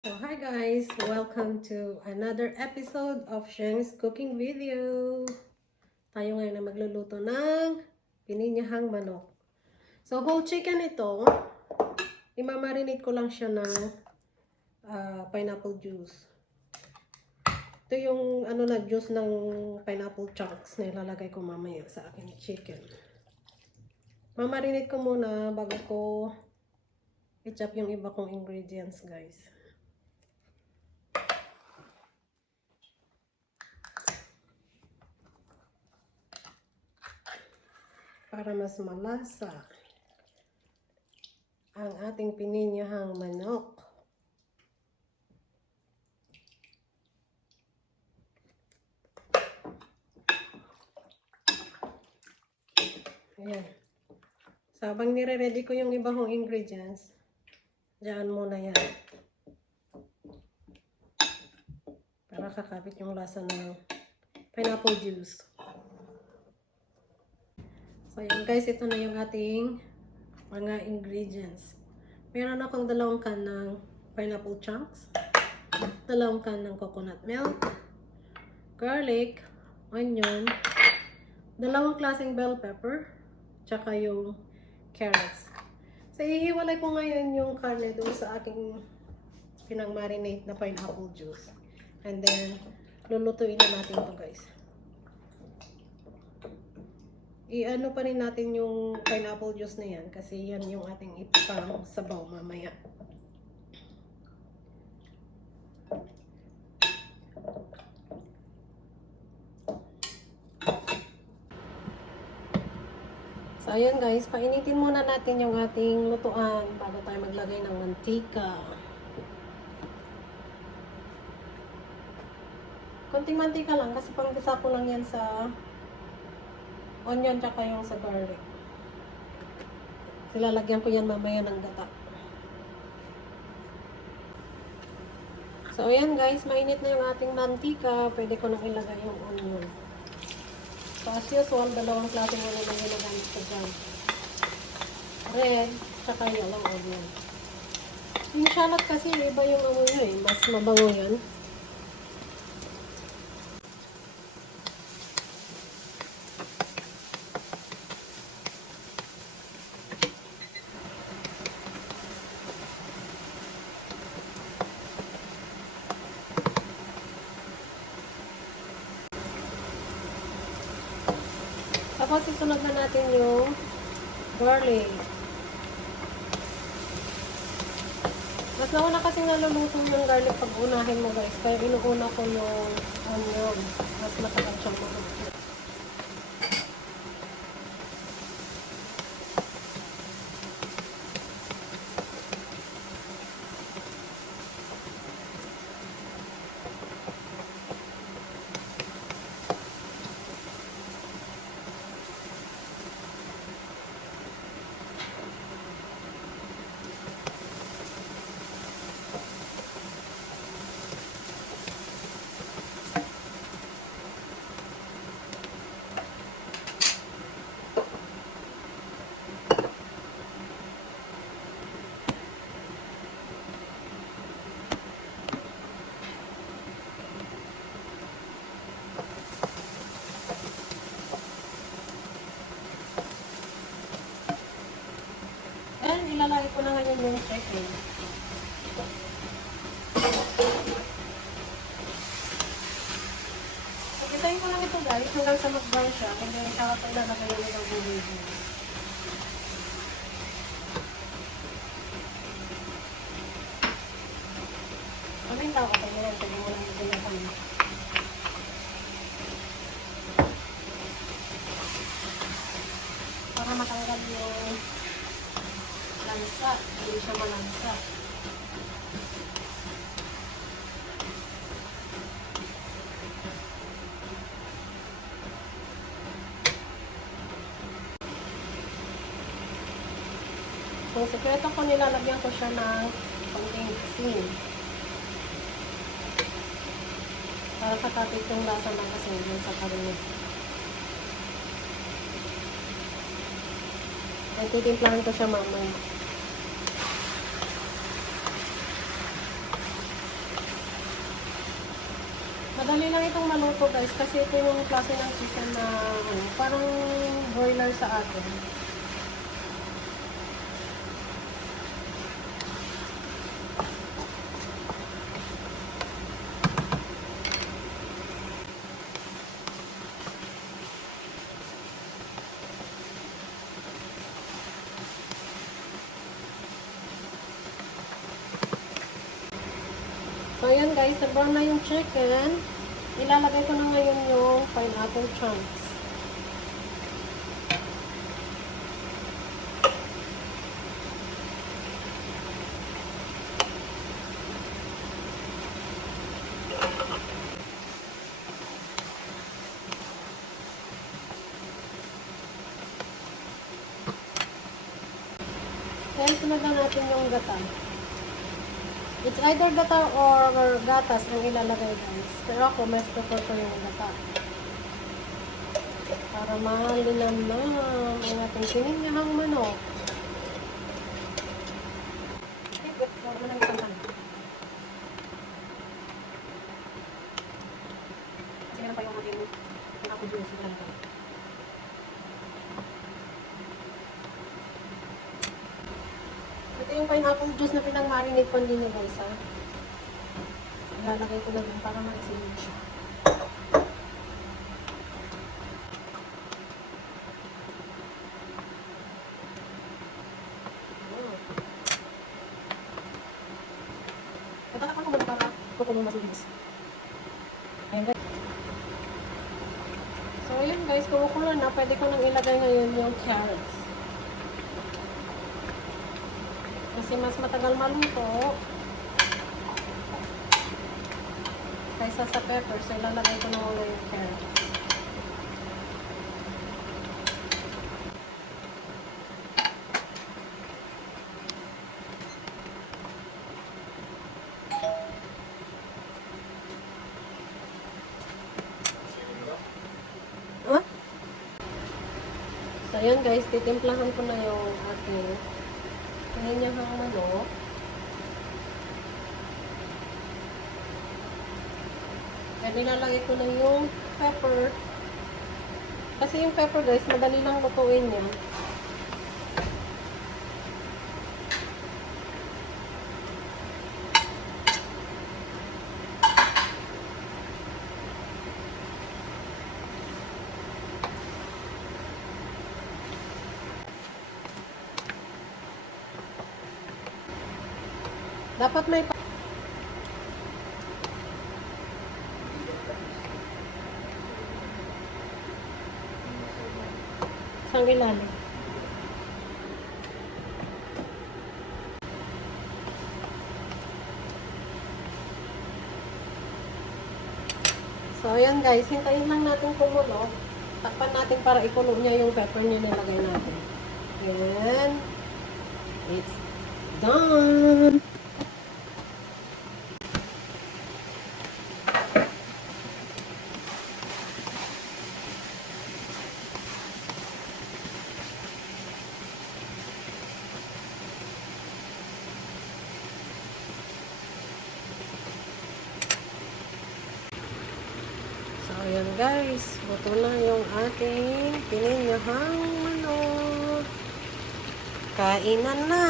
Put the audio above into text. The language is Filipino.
So hi guys, welcome to another episode of Sheng's cooking video. Tayo ngayon na magluluto ng pininyahang manok. So whole chicken ito, imamarinate ko lang siya ng pineapple juice. Ito yung juice ng pineapple chunks na ilalagay ko mamaya sa aking chicken. Mamarinate ko muna bago ko i-chop yung iba kong ingredients guys. Para mas malasa ang ating pininyahang manok. Ayan. So, habang nire-ready ko yung iba kong ingredients, dyan muna yan. Para kakapit yung lasa ng pineapple juice. So, yun guys, ito na yung ating mga ingredients. Meron akong 2 can ng pineapple chunks, 2 can ng coconut milk, garlic, onion, 2 klaseng bell pepper, tsaka yung carrots. So, ihiwalay ko ngayon yung karne doon sa aking pinang-marinate na pineapple juice. And then, lulutuin na natin to guys. I-ano pa rin natin yung pineapple juice na yan kasi yan yung ating ipang sabaw mamaya. So ayan guys, painitin muna natin yung ating lutuan bago tayo maglagay ng mantika. Konting mantika lang kasi panggisa ko lang yan sa onion tsaka yung sa garlic. Silalagyan ko yan mamaya ng gata. So ayan guys, mainit na yung ating mantika. Pwede ko nang ilagay yung onion. So as usual, 2 klaseng onion ang ginagamit ko dyan. Red, tsaka yellow onion. Yung shallot kasi iba yung onion eh. Mas mabango yan. Tapos isunod na natin yung garlic. Mas nauna kasing naluluto yung garlic pag unahin mo guys. Kaya inuuna ko yung onion. Mas matagal siyang maluto. Ilalagay ko na ngayon yung chicken. Pag-isahin ko lang ito guys hanggang sa mag-brown siya. And then saka ko ilalagay yung ilang gulay. Ano yung tao ko na yan? Pwede mo lang ito na kami. Para matanggal yung lansa. Hindi siya malansa. Kung sekreto ko, nilalagyan ko siya ng konting asin. Para katapit yung lasa ng asin dun sa karne. Ay, titimplahan ko siya mamaya. Madali lang itong maluto guys kasi ito yung klase ng chicken na parang broiler sa atin. So, ayan guys, na-brown na yung chicken. Ilalagay ko na ngayon yung pineapple chunks. Kaya sunod na natin yung gata. It's either gata or gatas ang ilalagay guys. Pero ako, mas prefer ko yung gata. Para malinamnam ang ating pininyahang manok. Kasi meron pa yung ating pinako juice. Ito yung pineapple juice na pinang-marinate ko din niya guys ha. Ilalagay ko na din para ma-isinid siya. Tatalakan ko muna para kukulong masinis. Ayan guys. So ayan guys, kumukulo na. Pwede ko nang ilagay ngayon yung carrots. Kasi mas matagal maluto kaysa sa pepper. So ilalagay ko na muna yung carrots. So, ayan guys, titimplahan ko na yung ating pininyahang manok. At nilalagay ko na yung pepper. Kasi yung pepper guys, madali lang lutuin niya. Dapat may sang ilalim. So, ayan guys, hintayin lang natin kumulo. Takpan natin para ikulo niya yung pepper niya nilagay natin. Ayan. It's done! Ayan guys, luto na yung ating pininyahang manok. Kainan na!